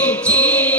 Jesus.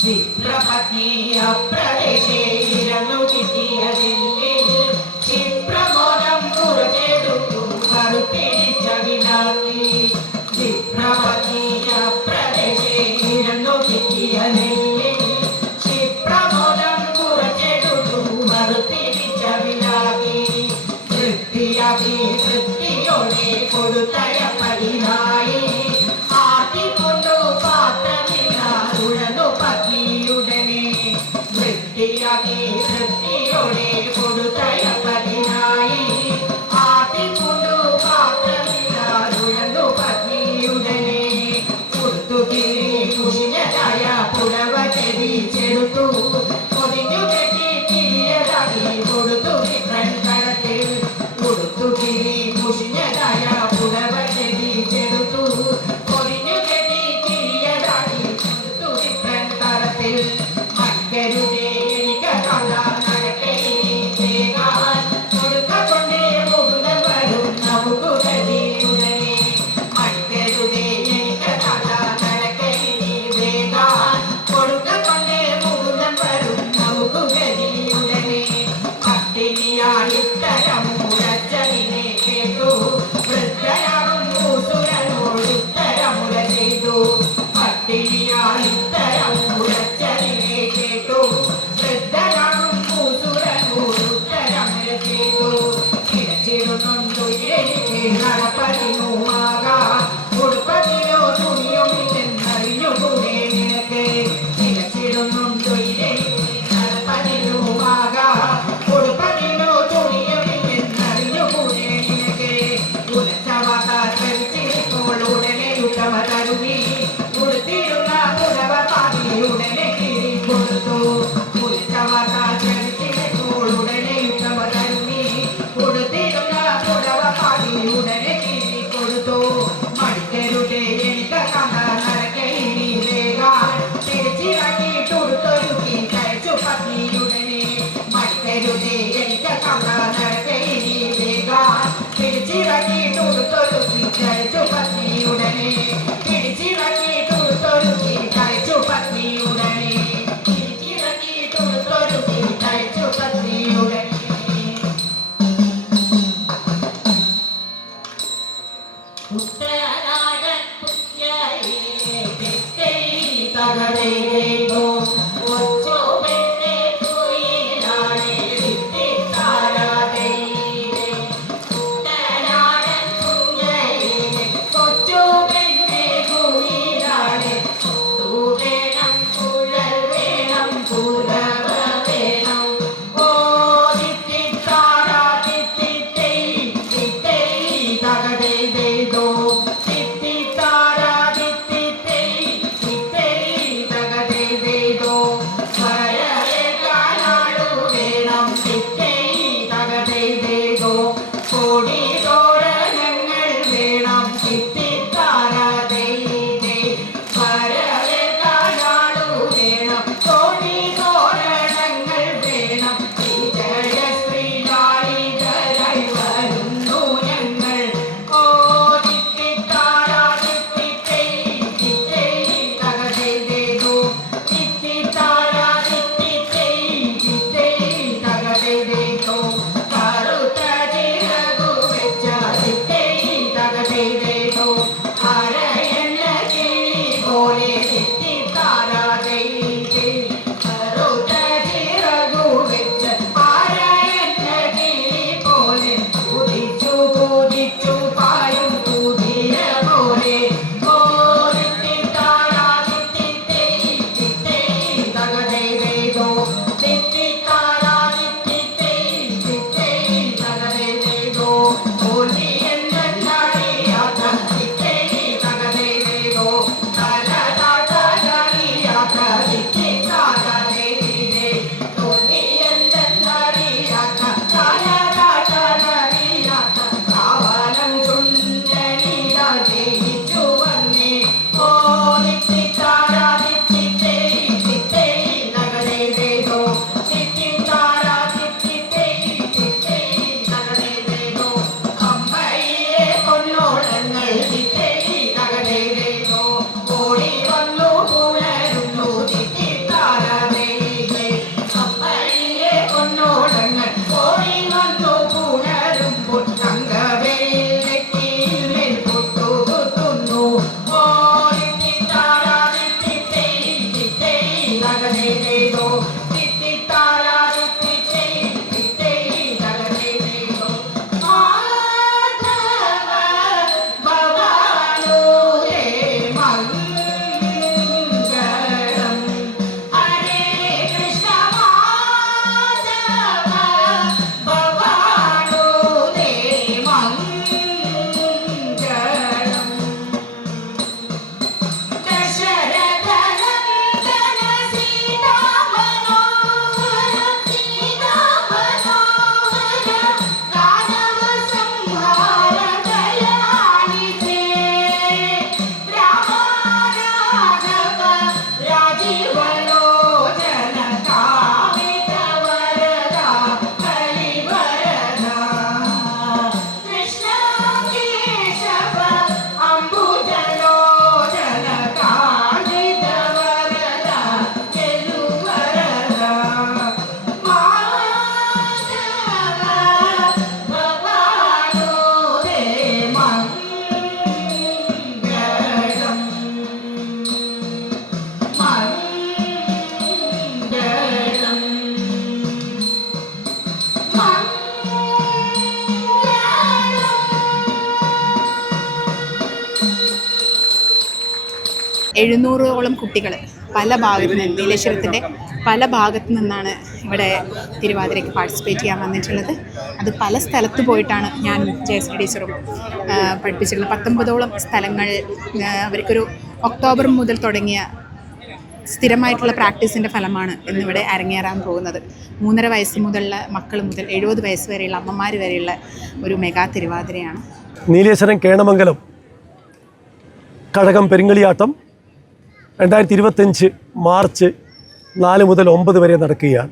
విప్రపత్ని అప్రదేశే சித்தியாகி சித்தியோடே கொடுத்தயம் queimar. day, you. എഴുന്നൂറോളം കുട്ടികൾ പല ഭാഗത്തു നിന്ന് നീലേശ്വരത്തിന്റെ പല ഭാഗത്തു നിന്നാണ് ഇവിടെ തിരുവാതിരയ്ക്ക് പാർട്ടിസിപ്പേറ്റ് ചെയ്യാൻ വന്നിട്ടുള്ളത്. അത് പല സ്ഥലത്ത് പോയിട്ടാണ് ഞാൻ ജയശ്രീ ടീച്ചറും പഠിപ്പിച്ചിട്ടുള്ളത്. പത്തൊമ്പതോളം സ്ഥലങ്ങൾ അവർക്കൊരു ഒക്ടോബർ മുതൽ തുടങ്ങിയ സ്ഥിരമായിട്ടുള്ള പ്രാക്ടീസിന്റെ ഫലമാണ് ഇന്നിവിടെ അരങ്ങേറാൻ പോകുന്നത്. മൂന്നര വയസ്സ് മുതലുള്ള മക്കൾ മുതൽ എഴുപത് വയസ്സ് വരെയുള്ള അമ്മമാർ വരെയുള്ള ഒരു മെഗാ തിരുവാതിരയാണ്. നീലേശ്വരം കേണമംഗലം കടകം പെരിങ്കളിയാട്ടം രണ്ടായിരത്തി ഇരുപത്തഞ്ച് മാർച്ച് നാല് മുതൽ ഒമ്പത് വരെ നടക്കുകയാണ്.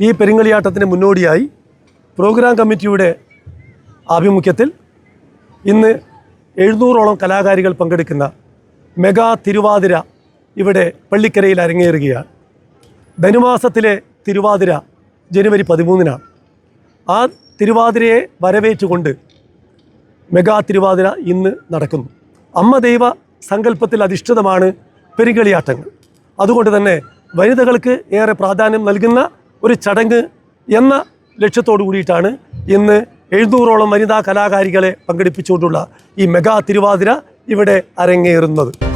ഈ പെരിങ്ങളിയാട്ടത്തിന് മുന്നോടിയായി പ്രോഗ്രാം കമ്മിറ്റിയുടെ ആഭിമുഖ്യത്തിൽ ഇന്ന് എഴുന്നൂറോളം കലാകാരികൾ പങ്കെടുക്കുന്ന മെഗാ തിരുവാതിര ഇവിടെ പള്ളിക്കരയിൽ അരങ്ങേറുകയാണ്. ധനുമാസത്തിലെ തിരുവാതിര ജനുവരി പതിമൂന്നിനാണ്. ആ തിരുവാതിരയെ വരവേറ്റുകൊണ്ട് മെഗാ തിരുവാതിര ഇന്ന് നടക്കുന്നു. അമ്മ ദൈവ സങ്കല്പത്തിൽ അധിഷ്ഠിതമാണ് പെരുങ്കളിയാട്ടങ്ങൾ അതുകൊണ്ട് തന്നെ വനിതകൾക്ക് ഏറെ പ്രാധാന്യം നൽകുന്ന ഒരു ചടങ്ങ് എന്ന ലക്ഷ്യത്തോടു കൂടിയിട്ടാണ് ഇന്ന് എഴുന്നൂറോളം വനിതാ കലാകാരികളെ പങ്കെടുപ്പിച്ചുകൊണ്ടുള്ള ഈ മെഗാ തിരുവാതിര ഇവിടെ അരങ്ങേറുന്നത്.